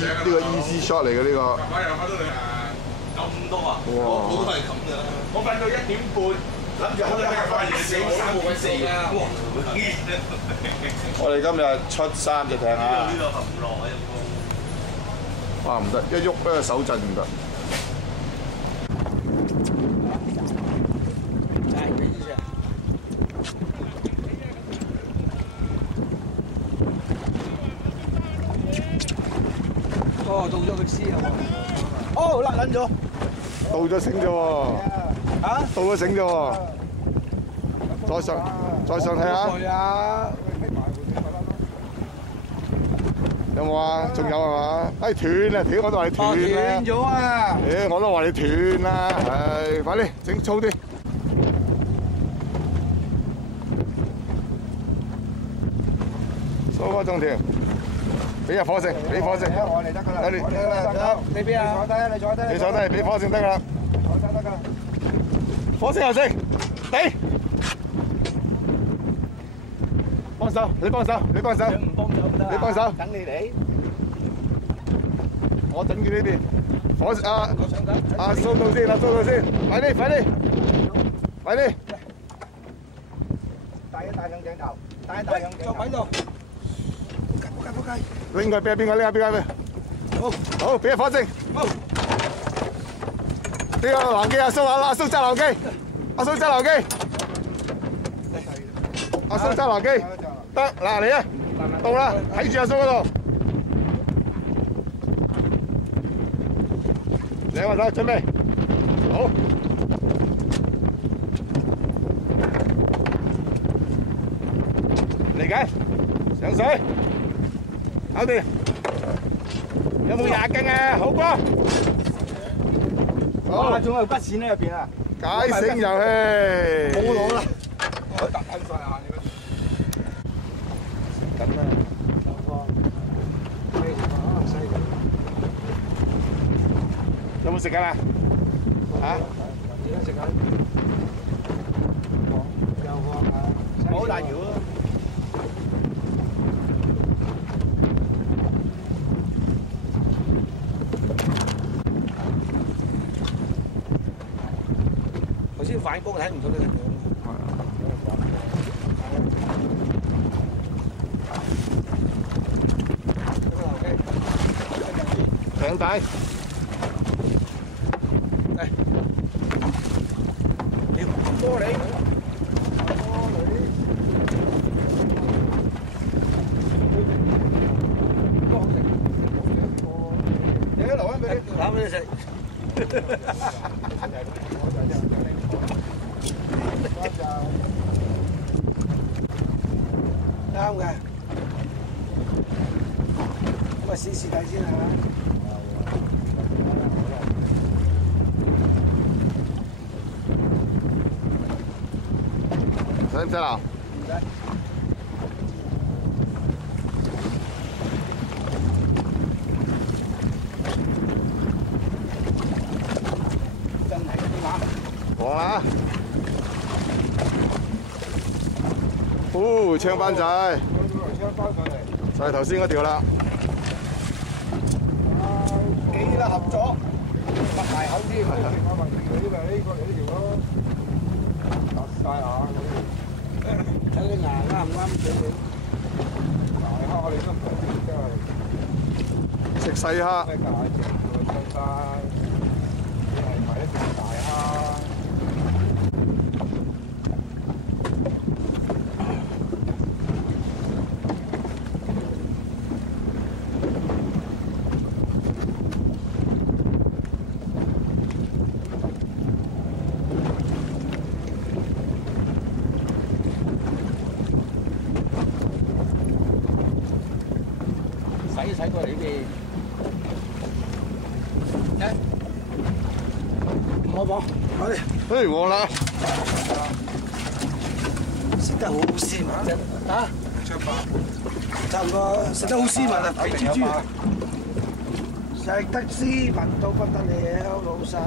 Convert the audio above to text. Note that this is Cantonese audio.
easy shot 嚟嘅呢個。咁多啊！哇！我都係咁㗎。我瞓到1點半，諗住好多咩快嘢死，我3個4啊！我哋今日出3隻艇啊！呢度合唔落啊！哇唔得，一喐咧手震唔得。哦，到咗佢絲啦喎！哦，甩撚咗，到咗繩啫喎！嚇，到咗繩啫喎！再上睇下，係啊！有冇啊？仲有係嘛？哎斷啦！屌我都話你斷啦！斷咗啊！誒我都話你斷啦！唉，快啲整粗啲。收翻中條，俾入火繩，俾火繩。我嚟得㗎啦，你邊啊？你坐低，俾火繩得㗎啦。坐低得㗎。火繩又繩，地。幫手，你幫手，你幫手。唔幫手唔得。你幫手。等你嚟。我整住呢邊。火掃到先啦，掃到先，快啲，快啲，快啲。帶兩頂頭，帶兩頂頭。坐喺度。仆街。拎佢俾邊個？拎下邊個？好，俾火繩。好。呢個攔機阿叔啊，阿叔揸攔機，阿叔揸攔機，阿叔揸攔機，得嗱嚟啊，到啦，睇住阿叔嗰度。兩個手準備，好。嚟緊，上水，搞掂。有冇20斤啊？好過。好，仲有筆錢喺入邊啊！解繩遊戲。冇攞啦。我揼緊晒眼嘅。緊啊！有冇食緊啊？嚇？而家食緊。好大條啊！頭先反光睇唔到呢個樣。艇底。多你。你留翻俾你，攬俾你食。啱嘅，咁啊試睇先係嘛？使唔使啦？唔使。真係啲馬。放啦！槍班仔，就係頭先嗰條啦。幾啦合咗，擘大口添。呢條咯，突晒眼。睇你牙啱唔啱嘴你？大蝦你都唔知真係。食細蝦。咩價錢？張生，你係咪一條大蝦？洗過嚟呢邊，好唔好？好啲。嘿，我啦。食得好斯文啫，啊？差唔多食得好斯文啊，肥豬豬。食得斯文到不得了，老細。